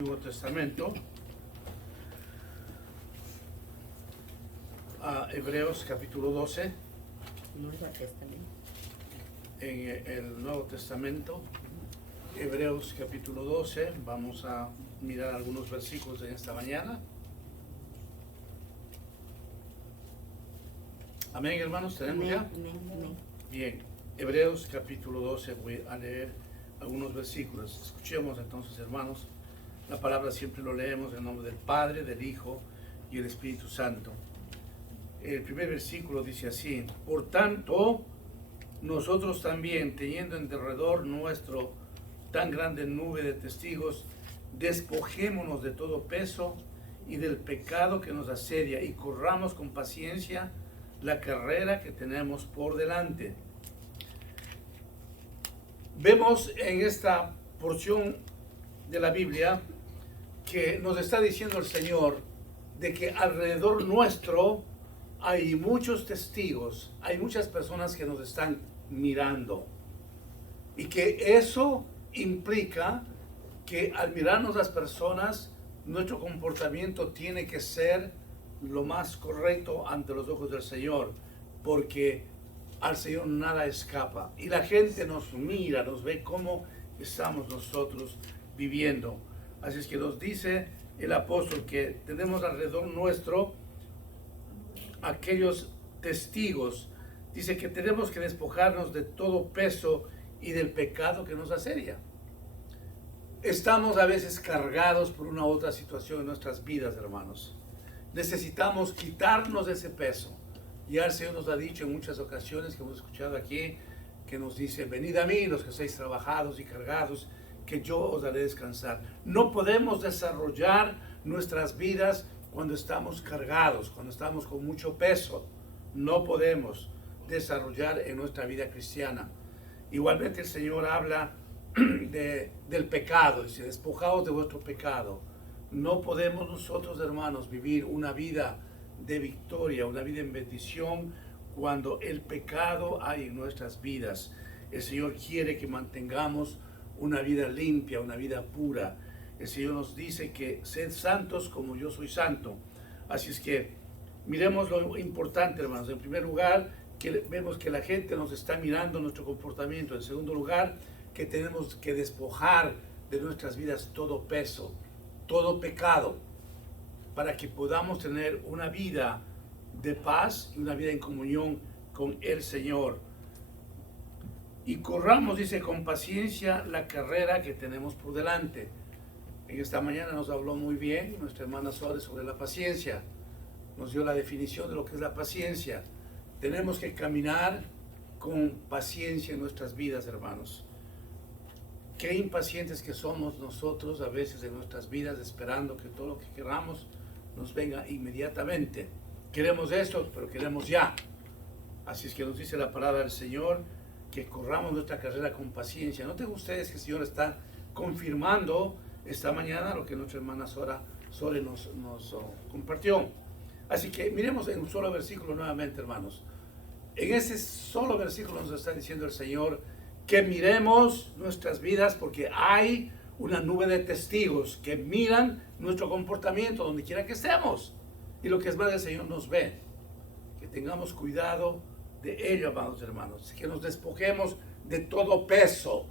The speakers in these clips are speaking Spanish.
Nuevo Testamento a Hebreos capítulo 12. Nuevo Testamento. En el Nuevo Testamento, Hebreos capítulo 12, vamos a mirar algunos versículos en esta mañana. Amén, hermanos, ¿tenemos ya? Amén. Bien, Hebreos capítulo 12, voy a leer algunos versículos. Escuchemos entonces, hermanos. La palabra siempre lo leemos en nombre del Padre, del Hijo y el Espíritu Santo. El primer versículo dice así: por tanto, nosotros también, teniendo en derredor nuestro tan grande nube de testigos, despojémonos de todo peso y del pecado que nos asedia y corramos con paciencia la carrera que tenemos por delante. Vemos en esta porción de la Biblia que nos está diciendo el Señor de que alrededor nuestro hay muchos testigos, hay muchas personas que nos están mirando, y que eso implica que al mirarnos las personas, nuestro comportamiento tiene que ser lo más correcto ante los ojos del Señor, porque al Señor nada escapa, y la gente nos mira, nos ve cómo estamos nosotros viviendo. Así es que nos dice el apóstol que tenemos alrededor nuestro aquellos testigos. Dice que tenemos que despojarnos de todo peso y del pecado que nos asedia. Estamos a veces cargados por una u otra situación en nuestras vidas, hermanos. Necesitamos quitarnos ese peso. Ya el Señor nos ha dicho en muchas ocasiones que hemos escuchado aquí, que nos dice: venid a mí los que estáis trabajados y cargados, que yo os haré descansar. No podemos desarrollar nuestras vidas cuando estamos cargados, cuando estamos con mucho peso. No podemos desarrollar en nuestra vida cristiana. Igualmente el Señor habla del pecado, dice: despojaos de vuestro pecado. No podemos nosotros, hermanos, vivir una vida de victoria, una vida en bendición, cuando el pecado hay en nuestras vidas. El Señor quiere que mantengamos una vida limpia, una vida pura. El Señor nos dice que sed santos como yo soy santo. Así es que miremos lo importante, hermanos. En primer lugar, que vemos que la gente nos está mirando nuestro comportamiento. En segundo lugar, que tenemos que despojar de nuestras vidas todo peso, todo pecado, para que podamos tener una vida de paz y una vida en comunión con el Señor. Y corramos, dice, con paciencia la carrera que tenemos por delante. En esta mañana nos habló muy bien nuestra hermana Suárez sobre la paciencia. Nos dio la definición de lo que es la paciencia. Tenemos que caminar con paciencia en nuestras vidas, hermanos. Qué impacientes que somos nosotros a veces en nuestras vidas, esperando que todo lo que queramos nos venga inmediatamente. Queremos esto, pero queremos ya. Así es que nos dice la palabra del Señor que corramos nuestra carrera con paciencia. Noten ustedes que el Señor está confirmando esta mañana lo que nuestra hermana Sore nos compartió. Así que miremos en un solo versículo nuevamente, hermanos. En ese solo versículo nos está diciendo el Señor que miremos nuestras vidas, porque hay una nube de testigos que miran nuestro comportamiento donde quiera que estemos. Y lo que es más, el Señor nos ve. Que tengamos cuidado de ello, amados hermanos, que nos despojemos de todo peso.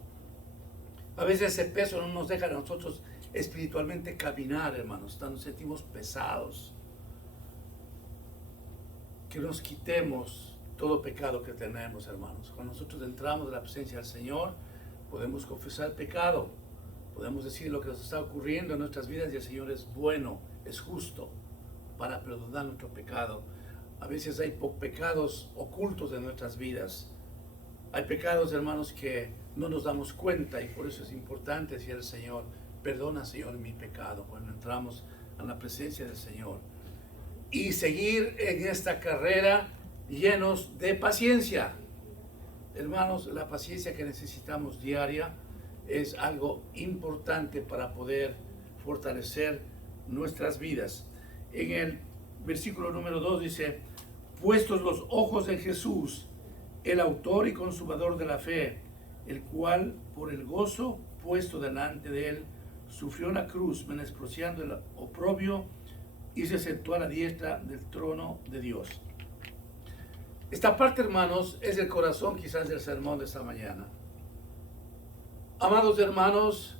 A veces ese peso no nos deja a nosotros espiritualmente caminar, hermanos, nos sentimos pesados. Que nos quitemos todo pecado que tenemos, hermanos. Cuando nosotros entramos en la presencia del Señor, podemos confesar pecado, podemos decir lo que nos está ocurriendo en nuestras vidas, y el Señor es bueno, es justo para perdonar nuestro pecado. A veces hay pecados ocultos de nuestras vidas. Hay pecados, hermanos, que no nos damos cuenta, y por eso es importante decir al Señor: perdona, Señor, mi pecado, cuando entramos a la presencia del Señor. Y seguir en esta carrera llenos de paciencia. Hermanos, la paciencia que necesitamos diaria es algo importante para poder fortalecer nuestras vidas. En el versículo número 2 dice: puestos los ojos en Jesús, el autor y consumador de la fe, el cual por el gozo puesto delante de él sufrió la cruz, menospreciando el oprobio, y se sentó a la diestra del trono de Dios. Esta parte, hermanos, es el corazón quizás del sermón de esta mañana. Amados hermanos,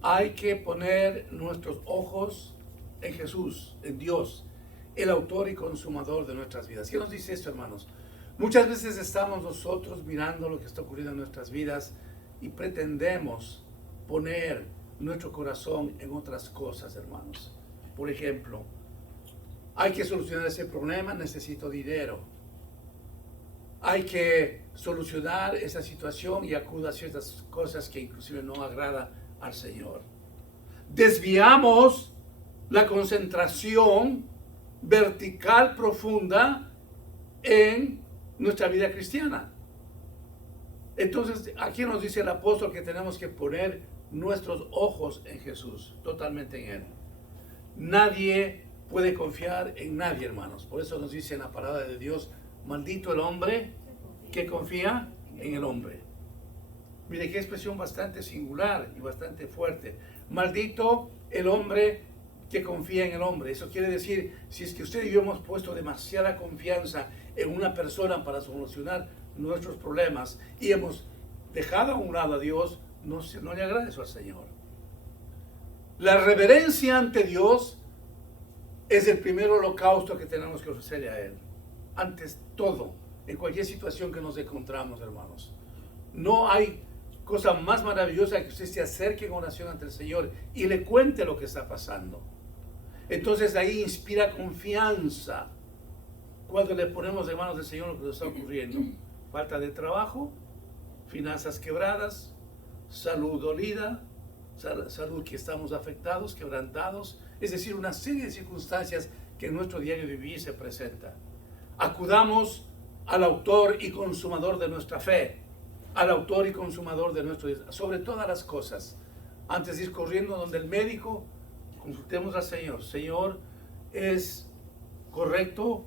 hay que poner nuestros ojos en Jesús, en Dios, el autor y consumador de nuestras vidas. ¿Qué nos dice esto, hermanos? Muchas veces estamos nosotros mirando lo que está ocurriendo en nuestras vidas y pretendemos poner nuestro corazón en otras cosas, hermanos. Por ejemplo, hay que solucionar ese problema, necesito dinero. Hay que solucionar esa situación y acudo a ciertas cosas que inclusive no agrada al Señor. Desviamos la concentración vertical profunda en nuestra vida cristiana. Entonces, aquí nos dice el apóstol que tenemos que poner nuestros ojos en Jesús, totalmente en Él. Nadie puede confiar en nadie, hermanos. Por eso nos dice en la palabra de Dios, maldito el hombre que confía en el hombre. Mire qué expresión bastante singular y bastante fuerte. Maldito el hombre que confía en el hombre. Eso quiere decir, si es que usted y yo hemos puesto demasiada confianza en una persona para solucionar nuestros problemas y hemos dejado a un lado a Dios, no le agrada eso al Señor. La reverencia ante Dios es el primer holocausto que tenemos que ofrecerle a Él. Antes todo, en cualquier situación que nos encontramos, hermanos. No hay cosa más maravillosa que usted se acerque en oración ante el Señor y le cuente lo que está pasando. Entonces ahí inspira confianza cuando le ponemos en manos del Señor lo que nos está ocurriendo. Falta de trabajo, finanzas quebradas, salud dolida, salud que estamos afectados, quebrantados, es decir, una serie de circunstancias que en nuestro diario vivir se presenta. Acudamos al autor y consumador de nuestra fe, al autor y consumador de nuestro Dios, sobre todas las cosas. Antes de ir corriendo donde el médico, consultemos al Señor. Señor, ¿es correcto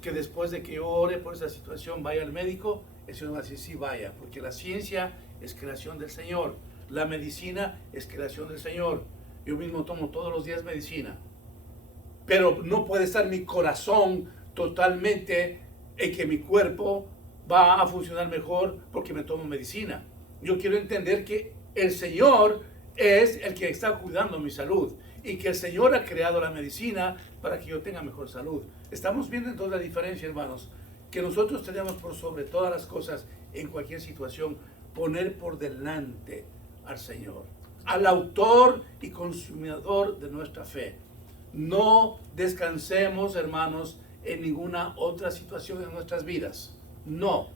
que después de que yo ore por esa situación vaya al médico? El Señor va a decir, sí, vaya, porque la ciencia es creación del Señor, la medicina es creación del Señor. Yo mismo tomo todos los días medicina, pero no puede estar mi corazón totalmente en que mi cuerpo va a funcionar mejor porque me tomo medicina. Yo quiero entender que el Señor es el que está cuidando mi salud y que el Señor ha creado la medicina para que yo tenga mejor salud. Estamos viendo entonces la diferencia, hermanos, que nosotros tenemos por sobre todas las cosas, en cualquier situación, poner por delante al Señor, al autor y consumador de nuestra fe. No descansemos, hermanos, en ninguna otra situación en nuestras vidas. No,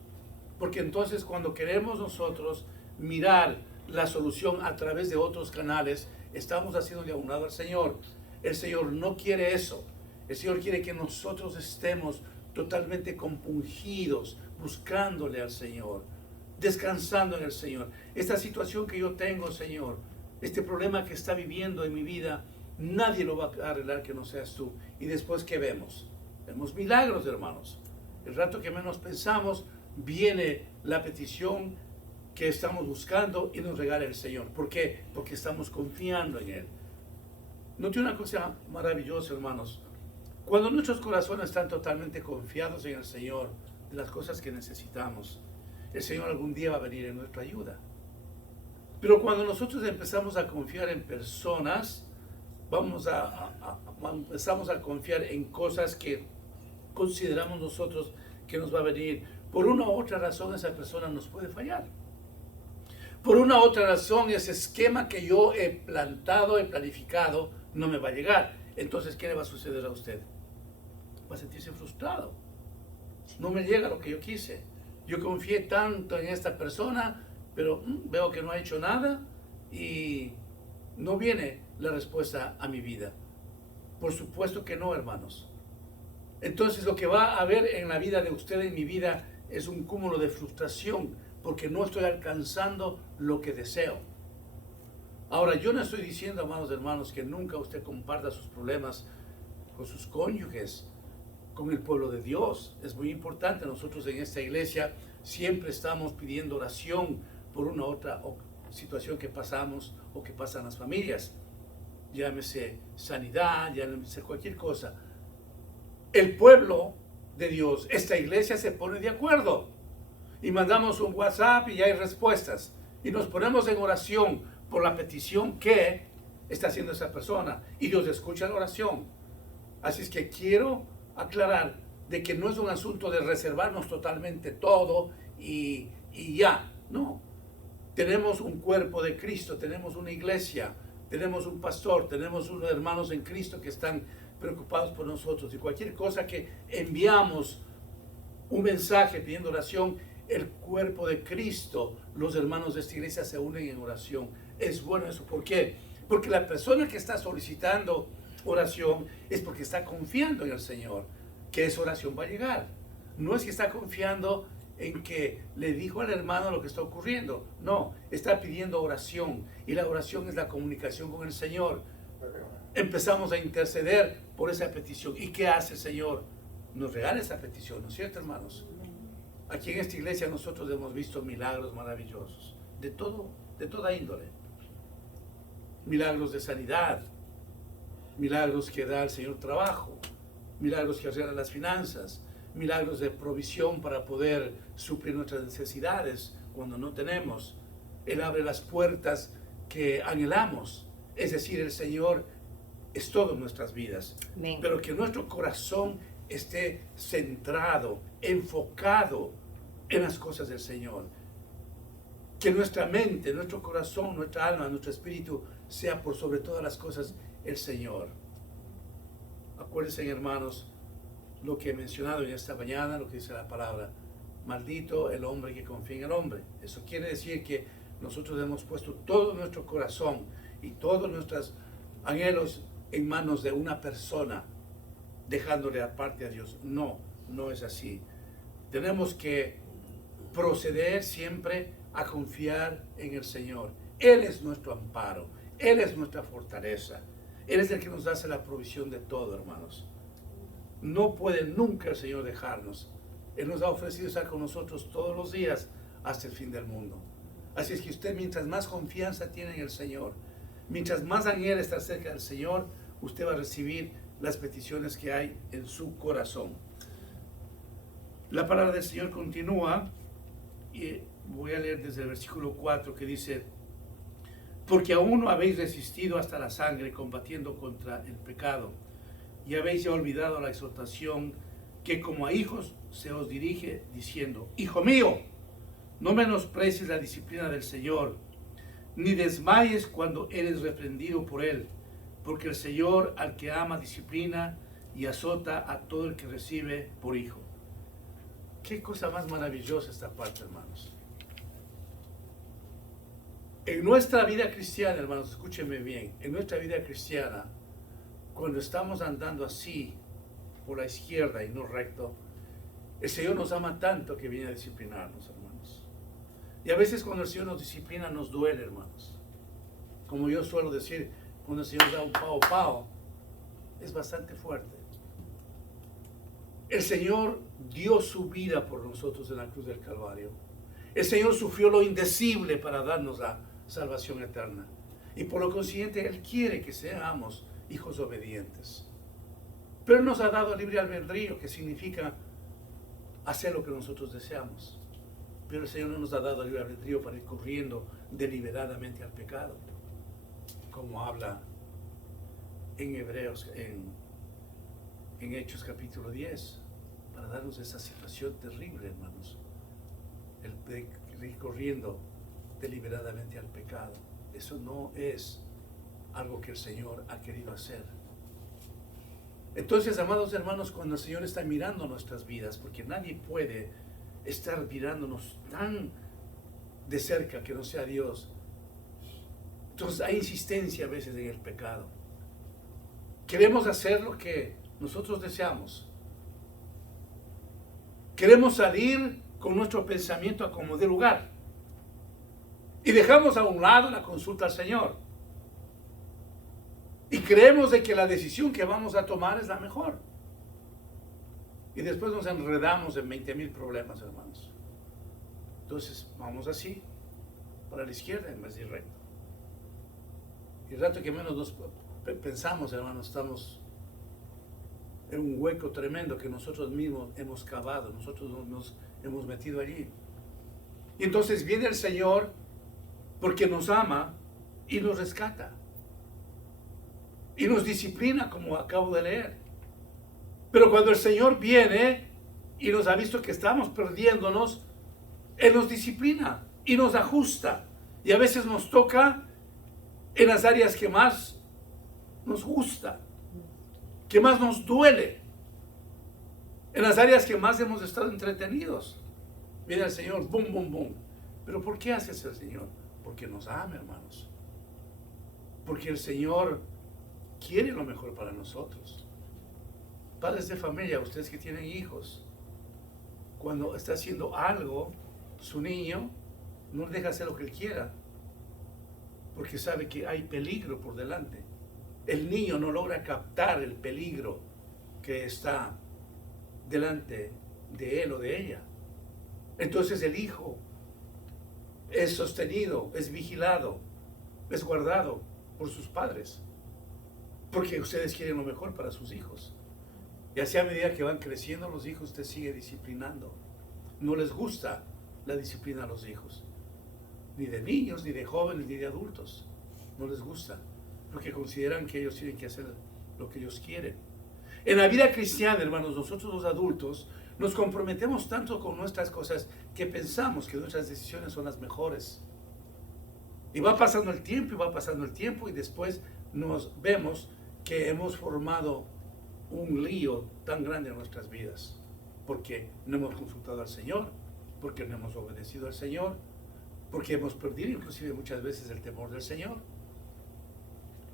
porque entonces cuando queremos nosotros mirar la solución a través de otros canales, estamos haciéndole a un lado al Señor. El Señor no quiere eso. El Señor quiere que nosotros estemos totalmente compungidos, buscándole al Señor, descansando en el Señor. Esta situación que yo tengo, Señor, este problema que está viviendo en mi vida, nadie lo va a arreglar que no seas tú. Y después, ¿qué vemos? Vemos milagros, hermanos. El rato que menos pensamos, viene la petición que estamos buscando y nos regala el Señor. ¿Por qué? Porque estamos confiando en Él. Note una cosa maravillosa, hermanos. Cuando nuestros corazones están totalmente confiados en el Señor, de las cosas que necesitamos, el Señor algún día va a venir en nuestra ayuda. Pero cuando nosotros empezamos a confiar en personas, empezamos a confiar en cosas que consideramos nosotros que nos va a venir. Por una u otra razón esa persona nos puede fallar. Por una u otra razón ese esquema que yo he plantado, he planificado, no me va a llegar. Entonces, ¿qué le va a suceder a usted? Va a sentirse frustrado. No me llega lo que yo quise. Yo confié tanto en esta persona, pero veo que no ha hecho nada y no viene la respuesta a mi vida. Por supuesto que no, hermanos. Entonces lo que va a haber en la vida de usted y en mi vida es un cúmulo de frustración porque no estoy alcanzando lo que deseo. Ahora, yo no estoy diciendo, amados hermanos, que nunca usted comparta sus problemas con sus cónyuges, con el pueblo de Dios. Es muy importante. Nosotros en esta iglesia siempre estamos pidiendo oración por una u otra situación que pasamos o que pasan las familias. llámese sanidad, llámese cualquier cosa. El pueblo de Dios, esta iglesia se pone de acuerdo y mandamos un WhatsApp y ya hay respuestas y nos ponemos en oración por la petición que está haciendo esa persona y Dios escucha la oración. Así es que quiero aclarar de que no es un asunto de reservarnos totalmente todo y ya, no. Tenemos un cuerpo de Cristo, tenemos una iglesia, tenemos un pastor, tenemos unos hermanos en Cristo que están preocupados por nosotros y cualquier cosa que enviamos un mensaje pidiendo oración, el cuerpo de Cristo, los hermanos de esta iglesia se unen en oración. Es bueno eso. ¿Por qué? Porque la persona que está solicitando oración es porque está confiando en el Señor, que esa oración va a llegar. No es que está confiando en que le dijo al hermano lo que está ocurriendo. No, está pidiendo oración y la oración es la comunicación con el Señor. Empezamos a interceder por esa petición. ¿Y qué hace el Señor? Nos regala esa petición, ¿no es cierto, hermanos? Aquí en esta iglesia nosotros hemos visto milagros maravillosos, de toda índole. Milagros de sanidad, milagros que da el Señor trabajo, milagros que arreglan las finanzas, milagros de provisión para poder suplir nuestras necesidades cuando no tenemos. Él abre las puertas que anhelamos. Es decir, el Señor es todo en nuestras vidas. Amén. Pero que nuestro corazón esté centrado, enfocado en las cosas del Señor. Que nuestra mente, nuestro corazón, nuestra alma, nuestro espíritu sea por sobre todas las cosas el Señor. Acuérdense, hermanos, lo que he mencionado en esta mañana, lo que dice la palabra. Maldito el hombre que confía en el hombre. Eso quiere decir que nosotros hemos puesto todo nuestro corazón y todos nuestros anhelos en manos de una persona, dejándole aparte a Dios. No, no es así. Tenemos que proceder siempre a confiar en el Señor. Él es nuestro amparo, Él es nuestra fortaleza, Él es el que nos hace la provisión de todo, hermanos. No puede nunca el Señor dejarnos. Él nos ha ofrecido estar con nosotros todos los días hasta el fin del mundo. Así es que usted, mientras más confianza tiene en el Señor, mientras más anhela estar cerca del Señor, usted va a recibir las peticiones que hay en su corazón. La palabra del Señor continúa y voy a leer desde el versículo 4 que dice: porque aún no habéis resistido hasta la sangre combatiendo contra el pecado y habéis ya olvidado la exhortación que como a hijos se os dirige diciendo: hijo mío, no menosprecies la disciplina del Señor, ni desmayes cuando eres reprendido por Él, porque el Señor al que ama disciplina y azota a todo el que recibe por hijo. Qué cosa más maravillosa esta parte, hermanos. En nuestra vida cristiana, hermanos, escúchenme bien, en nuestra vida cristiana, cuando estamos andando así por la izquierda y no recto, el Señor nos ama tanto que viene a disciplinarnos, hermanos. Y a veces cuando el Señor nos disciplina nos duele, hermanos. Como yo suelo decir, cuando el Señor da un pao, es bastante fuerte. El Señor dio su vida por nosotros en la cruz del Calvario. El Señor sufrió lo indecible para darnos la salvación eterna. Y por lo consiguiente, Él quiere que seamos hijos obedientes. Pero Él nos ha dado libre albedrío, que significa hacer lo que nosotros deseamos. Pero el Señor no nos ha dado libre albedrío para ir corriendo deliberadamente al pecado, como habla en Hebreos, en Hechos capítulo 10, para darnos esa situación terrible, hermanos, el de ir corriendo deliberadamente al pecado. Eso no es algo que el Señor ha querido hacer. Entonces, amados hermanos, cuando el Señor está mirando nuestras vidas, porque nadie puede estar mirándonos tan de cerca que no sea Dios, entonces hay insistencia a veces en el pecado. Queremos hacer lo que nosotros deseamos. Queremos salir con nuestro pensamiento a como de lugar. Y dejamos a un lado la consulta al Señor. Y creemos de que la decisión que vamos a tomar es la mejor. Y después nos enredamos en 20,000 problemas, hermanos. Entonces vamos así, para la izquierda en vez de recto. Y el rato que menos nos pensamos, hermanos, estamos en un hueco tremendo que nosotros mismos hemos cavado, nosotros nos hemos metido allí. Y entonces viene el Señor porque nos ama y nos rescata. Y nos disciplina, como acabo de leer. Pero cuando el Señor viene y nos ha visto que estamos perdiéndonos, Él nos disciplina y nos ajusta. Y a veces nos toca en las áreas que más nos gusta, que más nos duele, en las áreas que más hemos estado entretenidos. Viene el Señor, boom, boom, boom. ¿Pero por qué hace eso el Señor? Porque nos ama, hermanos. Porque el Señor quiere lo mejor para nosotros. Padres de familia, ustedes que tienen hijos, cuando está haciendo algo, su niño no le deja hacer lo que él quiera, porque sabe que hay peligro por delante. El niño no logra captar el peligro que está delante de él o de ella. Entonces el hijo es sostenido, es vigilado, es guardado por sus padres, porque ustedes quieren lo mejor para sus hijos. Y así a medida que van creciendo los hijos, usted sigue disciplinando. No les gusta la disciplina a los hijos, ni de niños, ni de jóvenes, ni de adultos. No les gusta, porque consideran que ellos tienen que hacer lo que ellos quieren. En la vida cristiana, hermanos, nosotros los adultos nos comprometemos tanto con nuestras cosas que pensamos que nuestras decisiones son las mejores. Y va pasando el tiempo, y va pasando el tiempo, y después nos vemos que hemos formado un lío tan grande en nuestras vidas, porque no hemos consultado al Señor, porque no hemos obedecido al Señor, porque hemos perdido inclusive muchas veces el temor del Señor.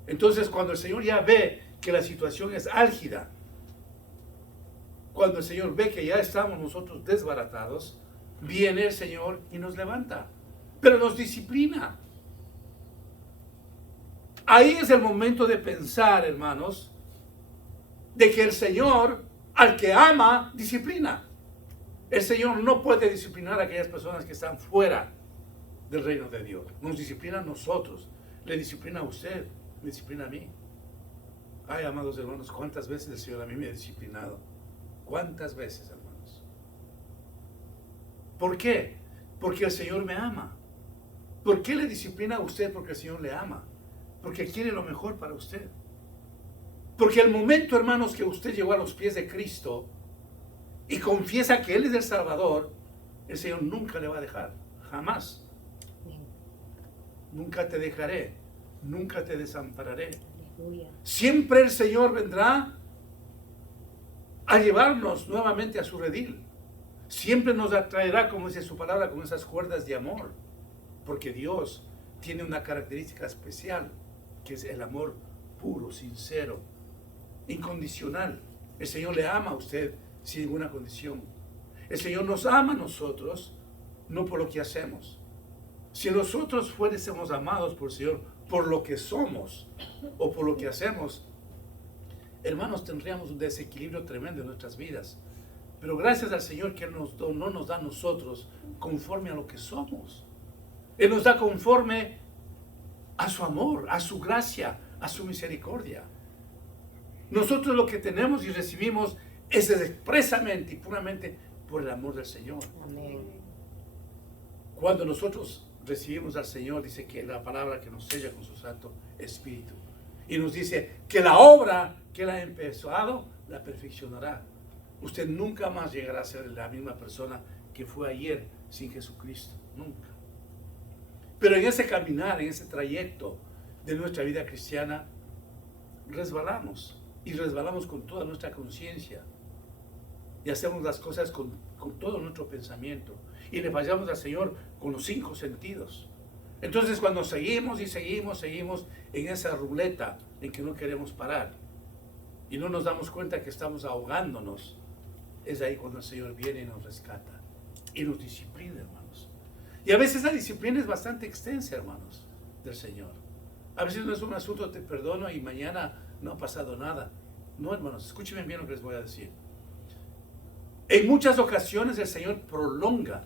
Entonces, cuando el Señor ya ve que la situación es álgida, cuando el Señor ve que ya estamos nosotros desbaratados, viene el Señor y nos levanta, pero nos disciplina. Ahí es el momento de pensar, hermanos, de que el Señor, al que ama, disciplina. El Señor no puede disciplinar a aquellas personas que están fuera del reino de Dios. Nos disciplina a nosotros, le disciplina a usted, me disciplina a mí. Ay, amados hermanos, ¿cuántas veces el Señor a mí me ha disciplinado? ¿Cuántas veces, hermanos? ¿Por qué? Porque el Señor me ama. ¿Por qué le disciplina a usted? Porque el Señor le ama. Porque quiere lo mejor para usted. Porque el momento, hermanos, que usted llegó a los pies de Cristo y confiesa que Él es el Salvador, el Señor nunca le va a dejar. Jamás. Nunca te dejaré. Nunca te desampararé. Aleluya. Siempre el Señor vendrá a llevarnos nuevamente a su redil. Siempre nos atraerá, como dice su palabra, con esas cuerdas de amor. Porque Dios tiene una característica especial, que es el amor puro, sincero, incondicional. El Señor le ama a usted sin ninguna condición. El Señor nos ama a nosotros, no por lo que hacemos. Si nosotros fuésemos amados por el Señor por lo que somos o por lo que hacemos, hermanos, tendríamos un desequilibrio tremendo en nuestras vidas. Pero gracias al Señor que Él no nos da a nosotros conforme a lo que somos. Él nos da conforme a su amor, a su gracia, a su misericordia. Nosotros lo que tenemos y recibimos es expresamente y puramente por el amor del Señor. Amén. Cuando nosotros recibimos al Señor, dice que la palabra que nos sella con su Santo Espíritu. Y nos dice que la obra que Él ha empezado, la perfeccionará. Usted nunca más llegará a ser la misma persona que fue ayer sin Jesucristo. Nunca. Pero en ese caminar, en ese trayecto de nuestra vida cristiana, resbalamos. Y resbalamos con toda nuestra conciencia. Y hacemos las cosas con todo nuestro pensamiento. Y le fallamos al Señor con los 5 sentidos. Entonces, cuando seguimos en esa ruleta en que no queremos parar y no nos damos cuenta que estamos ahogándonos, es ahí cuando el Señor viene y nos rescata y nos disciplina, hermanos. Y a veces la disciplina es bastante extensa, hermanos, del Señor. A veces no es un asunto, te perdono y mañana no ha pasado nada. No, hermanos, escúchenme bien lo que les voy a decir. En muchas ocasiones el Señor prolonga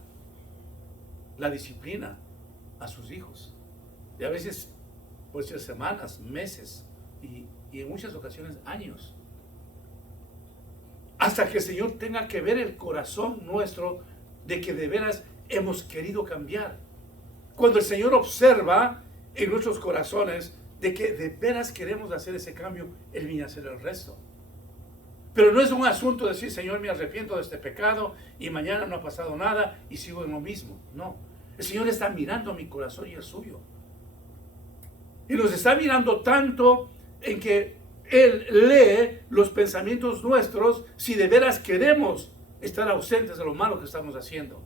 la disciplina a sus hijos. Y a veces puede ser semanas, meses, y en muchas ocasiones años. Hasta que el Señor tenga que ver el corazón nuestro de que de veras hemos querido cambiar. Cuando el Señor observa en nuestros corazones de que de veras queremos hacer ese cambio, Él viene a hacer el resto. Pero no es un asunto de decir, Señor, me arrepiento de este pecado y mañana no ha pasado nada y sigo en lo mismo. No, el Señor está mirando mi corazón y el suyo. Y nos está mirando tanto en que Él lee los pensamientos nuestros si de veras queremos estar ausentes de lo malo que estamos haciendo.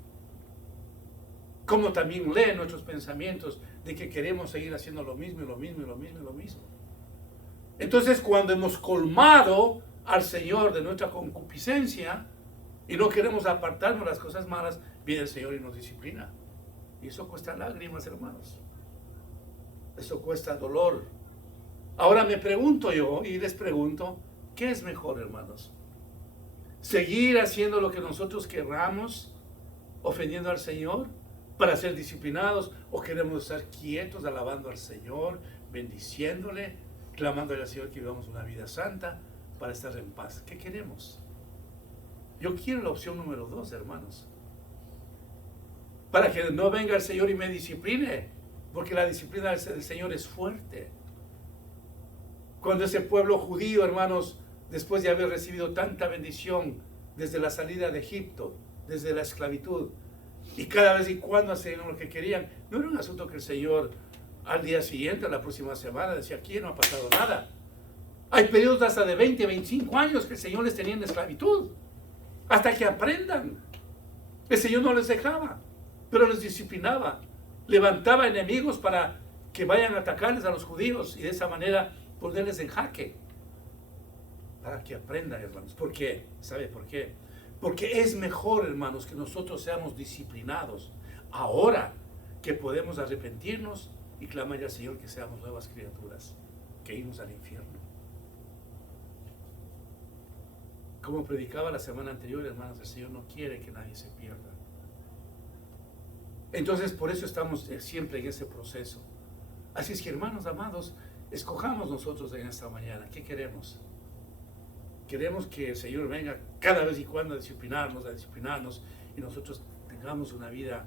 Como también lee nuestros pensamientos de que queremos seguir haciendo lo mismo y lo mismo y lo mismo y lo mismo. Entonces, cuando hemos colmado al Señor de nuestra concupiscencia y no queremos apartarnos de las cosas malas, viene el Señor y nos disciplina. Y eso cuesta lágrimas, hermanos. Eso cuesta dolor. Ahora me pregunto yo y les pregunto, ¿qué es mejor, hermanos? ¿Seguir haciendo lo que nosotros querramos, ofendiendo al Señor para ser disciplinados, o queremos estar quietos alabando al Señor, bendiciéndole, clamándole al Señor que vivamos una vida santa para estar en paz? ¿Qué queremos? Yo quiero la opción número 2, hermanos, para que no venga el Señor y me discipline, porque la disciplina del Señor es fuerte. Cuando ese pueblo judío, hermanos, después de haber recibido tanta bendición desde la salida de Egipto, desde la esclavitud, y cada vez y cuando hacían lo que querían, no era un asunto que el Señor al día siguiente, la próxima semana, decía, aquí no ha pasado nada. Hay periodos hasta de 20, 25 años que el Señor les tenía en esclavitud, hasta que aprendan. El Señor no les dejaba, pero les disciplinaba. Levantaba enemigos para que vayan a atacarles a los judíos y de esa manera ponerles en jaque. Para que aprendan, hermanos. ¿Por qué? ¿Sabe por qué? Porque es mejor, hermanos, que nosotros seamos disciplinados ahora que podemos arrepentirnos y clamar al Señor que seamos nuevas criaturas, que irnos al infierno. Como predicaba la semana anterior, hermanos, el Señor no quiere que nadie se pierda. Entonces, por eso estamos siempre en ese proceso. Así es que, hermanos amados, escojamos nosotros en esta mañana. ¿Qué queremos? Queremos que el Señor venga cada vez y cuando a disciplinarnos y nosotros tengamos una vida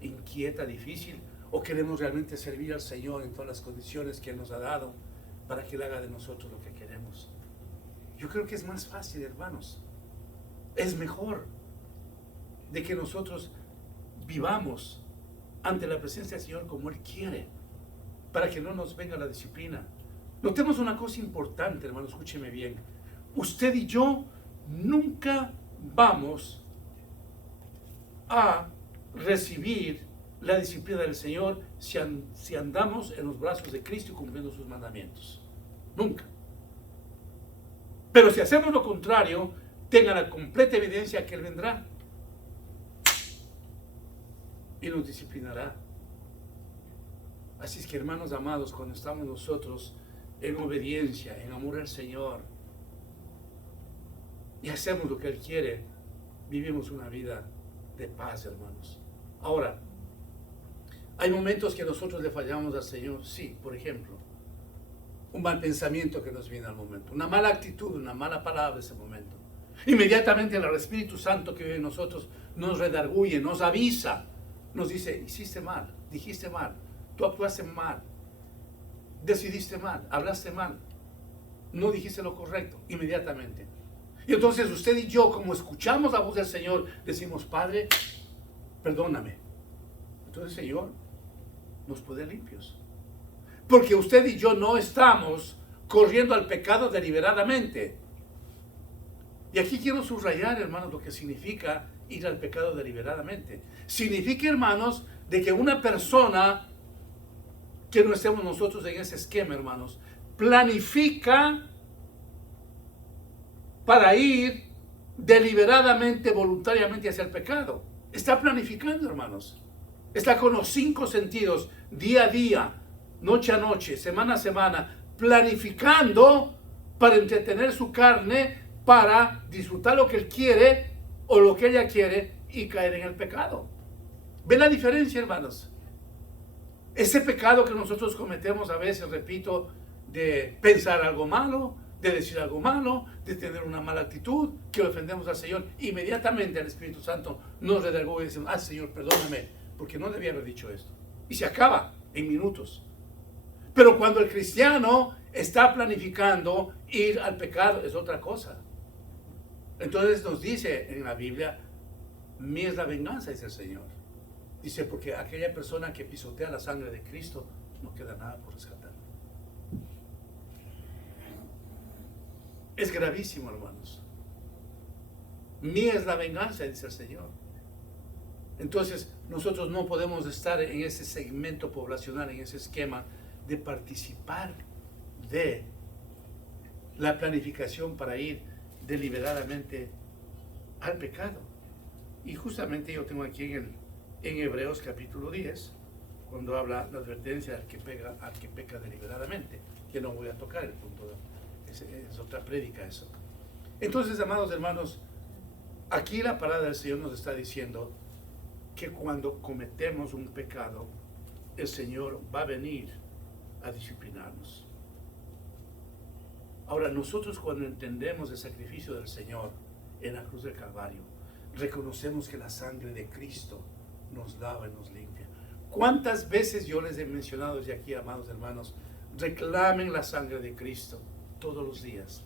inquieta, difícil, o queremos realmente servir al Señor en todas las condiciones que Él nos ha dado para que Él haga de nosotros lo que queremos. Yo creo que es más fácil, hermanos. Es mejor de que nosotros vivamos ante la presencia del Señor como Él quiere, para que no nos venga la disciplina. Notemos una cosa importante, hermano, escúcheme bien. Usted y yo nunca vamos a recibir la disciplina del Señor si andamos en los brazos de Cristo y cumpliendo sus mandamientos. Nunca. Pero si hacemos lo contrario, tenga la completa evidencia que Él vendrá y nos disciplinará. Así es que, hermanos amados, cuando estamos nosotros en obediencia, en amor al Señor, y hacemos lo que Él quiere, vivimos una vida de paz, hermanos. Ahora, hay momentos que nosotros le fallamos al Señor. Sí, por ejemplo, un mal pensamiento que nos viene al momento, una mala actitud, una mala palabra en ese momento. Inmediatamente el Espíritu Santo que vive en nosotros nos redarguye, nos avisa, nos dice, hiciste mal, dijiste mal, tú actuaste mal, decidiste mal, hablaste mal, no dijiste lo correcto, inmediatamente. Y entonces usted y yo, como escuchamos la voz del Señor, decimos, Padre, perdóname. Entonces el Señor nos puede limpios. Porque usted y yo no estamos corriendo al pecado deliberadamente. Y aquí quiero subrayar, hermanos, lo que significa ir al pecado deliberadamente. Significa, hermanos, de que una persona, que no estemos nosotros en ese esquema, hermanos, planifica para ir deliberadamente, voluntariamente hacia el pecado. Está planificando, hermanos. Está con los 5 sentidos, día a día, noche a noche, semana a semana, planificando para entretener su carne, para disfrutar lo que él quiere o lo que ella quiere y caer en el pecado. ¿Ven la diferencia, hermanos? Ese pecado que nosotros cometemos a veces, repito, de pensar algo malo, de decir algo malo, de tener una mala actitud, que ofendemos al Señor, inmediatamente el Espíritu Santo nos redargüe y decimos, Señor, perdóname, porque no debía haber dicho esto. Y se acaba en minutos. Pero cuando el cristiano está planificando ir al pecado, es otra cosa. Entonces nos dice en la Biblia, mía es la venganza, dice el Señor. Dice, porque aquella persona que pisotea la sangre de Cristo, no queda nada por rescatar. Es gravísimo, hermanos. Mía es la venganza, dice el Señor. Entonces, nosotros no podemos estar en ese segmento poblacional, en ese esquema de participar de la planificación para ir deliberadamente al pecado. Y justamente yo tengo aquí en Hebreos capítulo 10, cuando habla la advertencia al que peca deliberadamente, que no voy a tocar el punto, es otra prédica eso. Entonces, amados hermanos, aquí la palabra del Señor nos está diciendo que cuando cometemos un pecado, el Señor va a venir a disciplinarnos. Ahora, nosotros cuando entendemos el sacrificio del Señor en la cruz del Calvario, reconocemos que la sangre de Cristo nos lava y nos limpia. ¿Cuántas veces yo les he mencionado desde aquí, amados hermanos, reclamen la sangre de Cristo todos los días?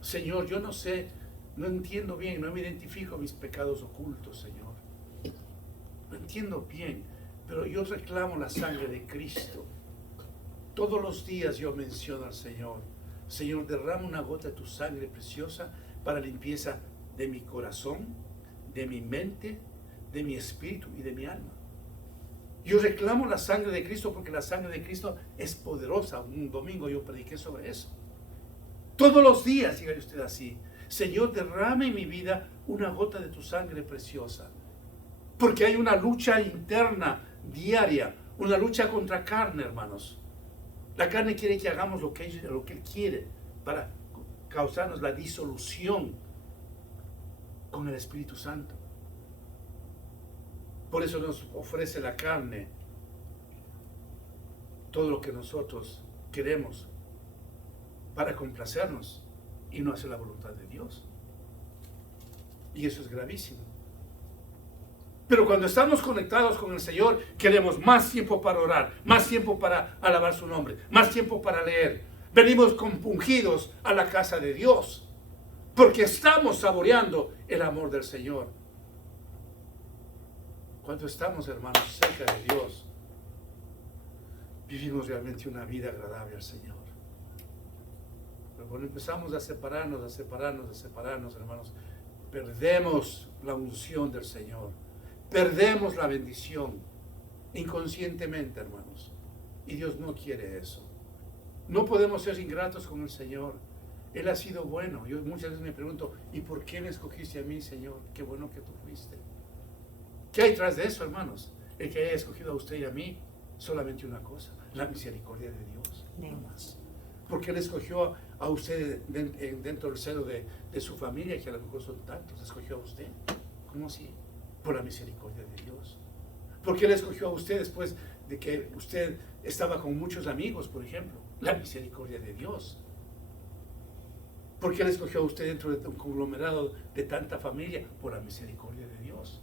Señor, yo no sé, no entiendo bien, no me identifico mis pecados ocultos, Señor. No entiendo bien, pero yo reclamo la sangre de Cristo. Todos los días yo menciono al Señor. Señor, derrama una gota de tu sangre preciosa para limpieza de mi corazón, de mi mente, de mi espíritu y de mi alma. Yo reclamo la sangre de Cristo porque la sangre de Cristo es poderosa. Un domingo yo prediqué sobre eso. Todos los días, diga usted así, Señor, derrama en mi vida una gota de tu sangre preciosa. Porque hay una lucha interna, diaria, una lucha contra carne, hermanos. La carne quiere que hagamos lo que Él quiere para causarnos la disolución con el Espíritu Santo. Por eso nos ofrece la carne todo lo que nosotros queremos para complacernos y no hacer la voluntad de Dios. Y eso es gravísimo. Pero cuando estamos conectados con el Señor, queremos más tiempo para orar, más tiempo para alabar su nombre, más tiempo para leer. Venimos compungidos a la casa de Dios, porque estamos saboreando el amor del Señor. Cuando estamos, hermanos, cerca de Dios, vivimos realmente una vida agradable al Señor. Pero cuando empezamos a separarnos, hermanos, perdemos la unción del Señor. Perdemos la bendición inconscientemente, hermanos. Y Dios no quiere eso. No podemos ser ingratos con el Señor. Él ha sido bueno. Yo muchas veces me pregunto, ¿y por qué me escogiste a mí, Señor? Qué bueno que tú fuiste. ¿Qué hay tras de eso, hermanos? El que haya escogido a usted y a mí, solamente una cosa, la misericordia de Dios. No más. Porque Él escogió a usted dentro del seno de su familia, que a lo mejor son tantos. Escogió a usted. ¿Cómo así? Por la misericordia de Dios. Porque Él escogió a usted después de que usted estaba con muchos amigos, por ejemplo. La misericordia de Dios. Porque Él escogió a usted dentro de un conglomerado de tanta familia, por la misericordia de Dios.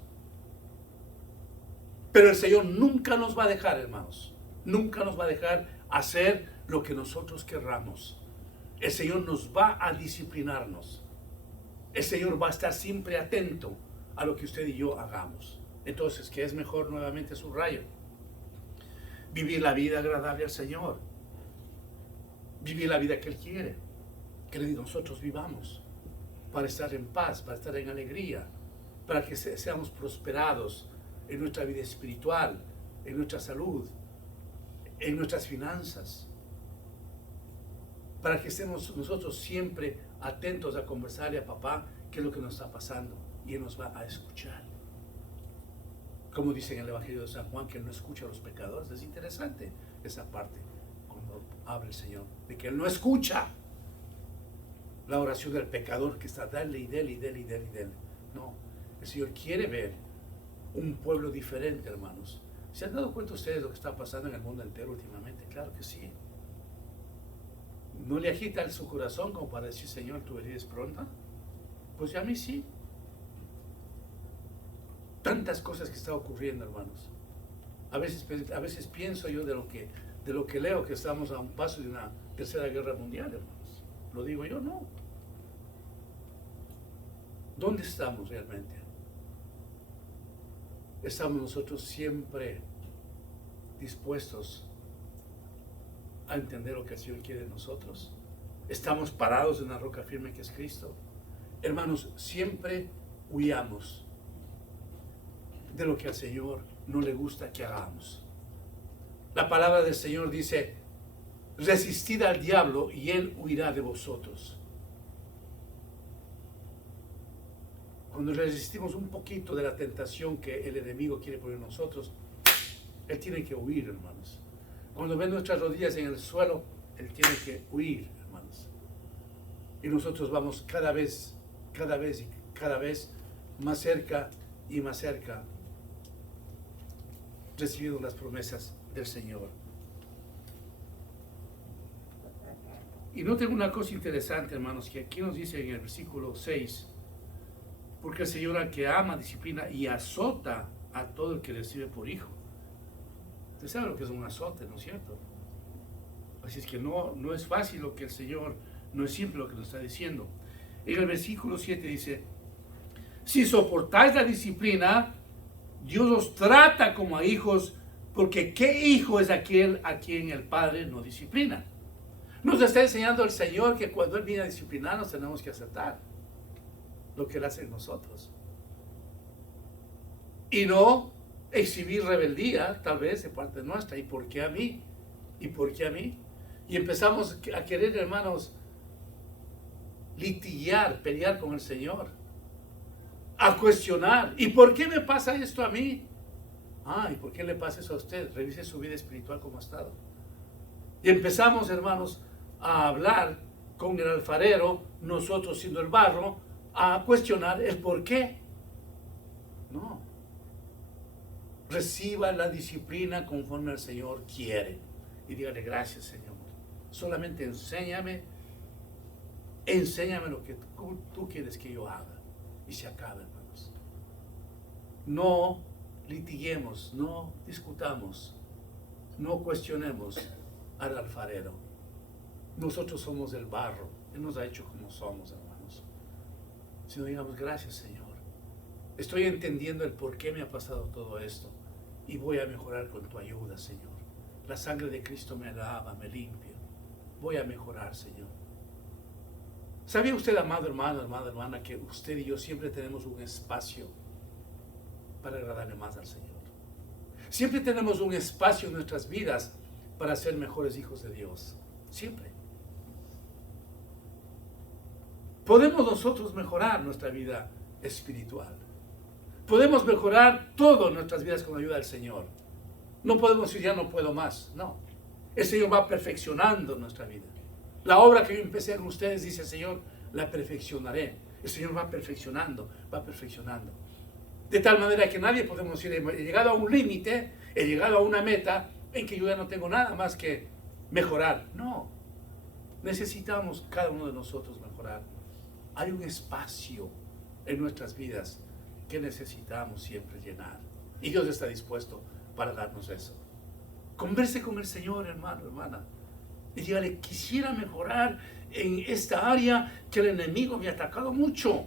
Pero el Señor nunca nos va a dejar, hermanos. Nunca nos va a dejar hacer lo que nosotros querramos. El Señor nos va a disciplinarnos. El Señor va a estar siempre atento a lo que usted y yo hagamos. Entonces, ¿qué es mejor? Nuevamente subrayo. Vivir la vida agradable al Señor. Vivir la vida que Él quiere. Que nosotros vivamos. Para estar en paz, para estar en alegría. Para que seamos prosperados en nuestra vida espiritual, en nuestra salud, en nuestras finanzas. Para que estemos nosotros siempre atentos a conversarle a papá qué es lo que nos está pasando. Y Él nos va a escuchar. Como dice en el Evangelio de San Juan, que Él no escucha a los pecadores. Es interesante esa parte, cuando habla el Señor, de que Él no escucha la oración del pecador que está dale y dele y dele y dele y dele. No, el Señor quiere ver un pueblo diferente, hermanos. ¿Se han dado cuenta ustedes de lo que está pasando en el mundo entero últimamente? Claro que sí. ¿No le agita su corazón como para decir, Señor, tu venida es pronta? Pues ya a mí sí. Tantas cosas que están ocurriendo, hermanos. A veces pienso yo de lo que leo, que estamos a un paso de una tercera guerra mundial, hermanos. Lo digo yo, no. ¿Dónde estamos realmente? ¿Estamos nosotros siempre dispuestos a entender lo que el Señor quiere de nosotros? ¿Estamos parados en una roca firme que es Cristo? Hermanos, siempre huyamos de lo que al Señor no le gusta que hagamos. La palabra del Señor dice, resistid al diablo y él huirá de vosotros. Cuando resistimos un poquito de la tentación que el enemigo quiere poner en nosotros, él tiene que huir, hermanos. Cuando ven nuestras rodillas en el suelo, él tiene que huir, hermanos. Y nosotros vamos cada vez más cerca y más cerca, recibiendo las promesas del Señor. Y noten una cosa interesante, hermanos, que aquí nos dice en el versículo 6, porque el Señor al que ama, disciplina y azota a todo el que recibe por hijo. Usted sabe lo que es un azote, ¿no es cierto? Así es que no es fácil lo que el Señor, no es simple lo que nos está diciendo. En el versículo 7 dice, si soportáis la disciplina, Dios os trata como a hijos, porque ¿qué hijo es aquel a quien el Padre no disciplina? Nos está enseñando el Señor que cuando Él viene a disciplinarnos tenemos que aceptar lo que Él hace en nosotros. Y no exhibir rebeldía, tal vez, de parte nuestra. ¿Y por qué a mí? ¿Y por qué a mí? Y empezamos a querer, hermanos, litigar, pelear con el Señor, a cuestionar. ¿Y por qué me pasa esto a mí? ¿Y por qué le pasa eso a usted? Revise su vida espiritual como ha estado. Y empezamos, hermanos, a hablar con el alfarero, nosotros siendo el barro, a cuestionar el por qué. No. Reciba la disciplina conforme el Señor quiere. Y dígale, gracias, Señor. Solamente enséñame lo que tú quieres que yo haga. Y se acaba, hermanos. No litiguemos, no discutamos, no cuestionemos al alfarero. Nosotros somos el barro. Él nos ha hecho como somos, hermanos. Sino digamos, gracias, Señor. Estoy entendiendo el por qué me ha pasado todo esto. Y voy a mejorar con tu ayuda, Señor. La sangre de Cristo me lava, me limpia. Voy a mejorar, Señor. ¿Sabía usted, amado hermano, amada hermana, que usted y yo siempre tenemos un espacio para agradarle más al Señor? Siempre tenemos un espacio en nuestras vidas para ser mejores hijos de Dios. Siempre. Podemos nosotros mejorar nuestra vida espiritual. Podemos mejorar todo en nuestras vidas con la ayuda del Señor. No podemos decir, ya no puedo más. No. El Señor va perfeccionando nuestra vida. La obra que yo empecé con ustedes, dice el Señor, la perfeccionaré. El Señor va perfeccionando, va perfeccionando. De tal manera que nadie podemos decir, he llegado a un límite, he llegado a una meta en que yo ya no tengo nada más que mejorar. No. Necesitamos cada uno de nosotros mejorar. Hay un espacio en nuestras vidas que necesitamos siempre llenar. Y Dios está dispuesto para darnos eso. Converse con el Señor, hermano, hermana. Y dígale, quisiera mejorar en esta área que el enemigo me ha atacado mucho.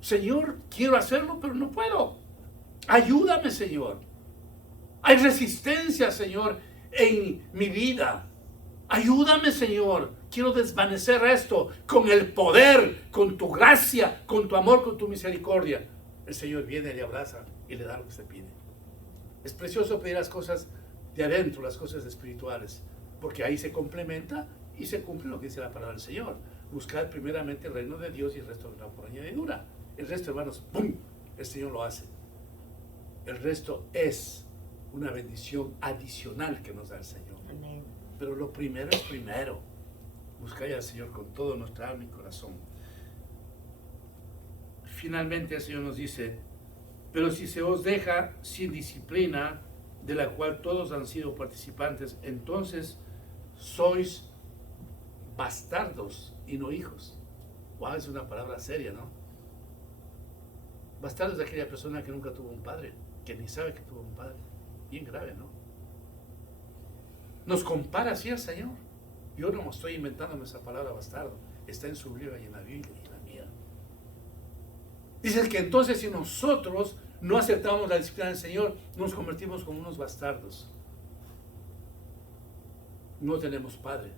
Señor, quiero hacerlo, pero no puedo. Ayúdame, Señor. Hay resistencia, Señor, en mi vida. Ayúdame, Señor. Quiero desvanecer esto con el poder, con tu gracia, con tu amor, con tu misericordia. El Señor viene, le abraza y le da lo que se pide. Es precioso pedir las cosas de adentro, las cosas espirituales, porque ahí se complementa y se cumple lo que dice la palabra del Señor. Buscad primeramente el reino de Dios y el resto vendrá por añadidura. El resto, hermanos, ¡pum!, el Señor lo hace. El resto es una bendición adicional que nos da el Señor. Amén. Pero lo primero es primero. Buscad al Señor con todo nuestra alma y corazón. Finalmente el Señor nos dice, pero si se os deja sin disciplina, de la cual todos han sido participantes, entonces sois bastardos y no hijos. Wow, es una palabra seria, ¿no? Bastardo es aquella persona que nunca tuvo un padre, que ni sabe que tuvo un padre. Bien grave, ¿no? Nos compara así al Señor. Yo no estoy inventándome esa palabra bastardo. Está en su Biblia y en la Biblia y en la mía. Dice que entonces si nosotros no aceptamos la disciplina del Señor, nos convertimos como unos bastardos. No tenemos padre.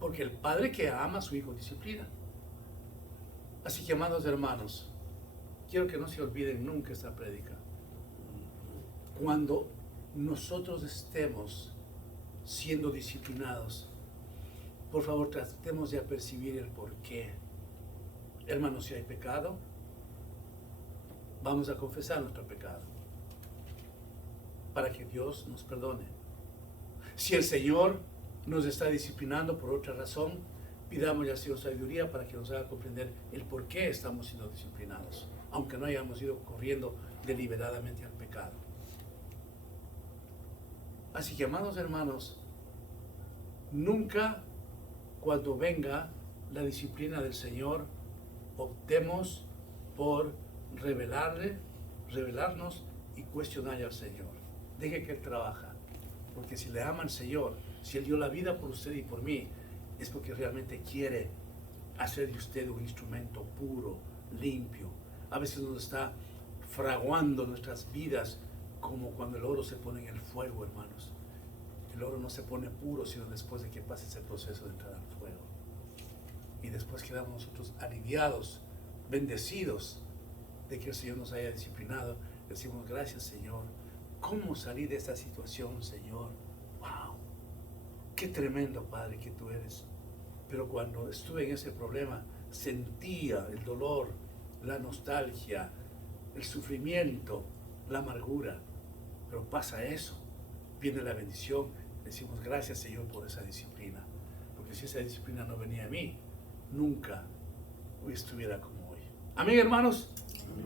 Porque el padre que ama a su hijo disciplina. Así que, amados hermanos, quiero que no se olviden nunca esta prédica. Cuando nosotros estemos siendo disciplinados, por favor tratemos de apercibir el porqué. Hermanos, si hay pecado, vamos a confesar nuestro pecado para que Dios nos perdone. Si el Señor nos está disciplinando por otra razón, pidámosle al Señor sabiduría para que nos haga comprender el por qué estamos siendo disciplinados, aunque no hayamos ido corriendo deliberadamente al pecado. Así que, amados hermanos, nunca cuando venga la disciplina del Señor optemos por revelarnos y cuestionar al Señor. Deje que Él trabaja, porque si le ama al Señor, si Él dio la vida por usted y por mí, es porque realmente quiere hacer de usted un instrumento puro, limpio. A veces nos está fraguando nuestras vidas como cuando el oro se pone en el fuego, hermanos. El oro no se pone puro sino después de que pase ese proceso de entrar al fuego. Y después quedamos nosotros aliviados, bendecidos de que el Señor nos haya disciplinado. Decimos, gracias, Señor. ¿Cómo salir de esta situación, Señor? ¡Wow! ¡Qué tremendo, Padre, que tú eres! Pero cuando estuve en ese problema, sentía el dolor, la nostalgia, el sufrimiento, la amargura. Pero pasa eso, viene la bendición. Decimos, gracias, Señor, por esa disciplina. Porque si esa disciplina no venía a mí, nunca hoy estuviera como hoy. Amén, hermanos.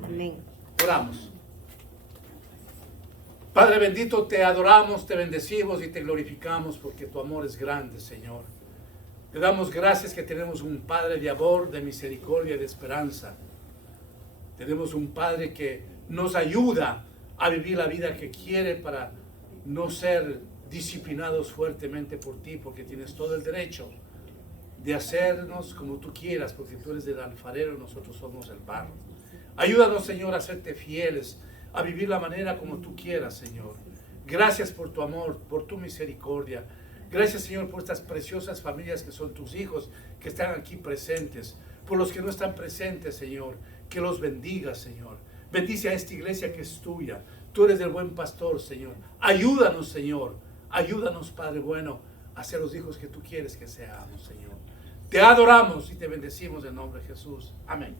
Amén. Oramos. Padre bendito, te adoramos, te bendecimos y te glorificamos porque tu amor es grande, Señor. Te damos gracias que tenemos un Padre de amor, de misericordia y de esperanza. Tenemos un Padre que nos ayuda a vivir la vida que quiere para no ser disciplinados fuertemente por ti, porque tienes todo el derecho de hacernos como tú quieras, porque tú eres el alfarero y nosotros somos el barro. Ayúdanos, Señor, a serte fieles, a vivir la manera como tú quieras, Señor. Gracias por tu amor, por tu misericordia. Gracias, Señor, por estas preciosas familias que son tus hijos, que están aquí presentes. Por los que no están presentes, Señor, que los bendiga, Señor. Bendice a esta iglesia que es tuya. Tú eres el buen pastor, Señor. Ayúdanos, Señor. Ayúdanos, Padre bueno, a ser los hijos que tú quieres que seamos, Señor. Te adoramos y te bendecimos en nombre de Jesús. Amén.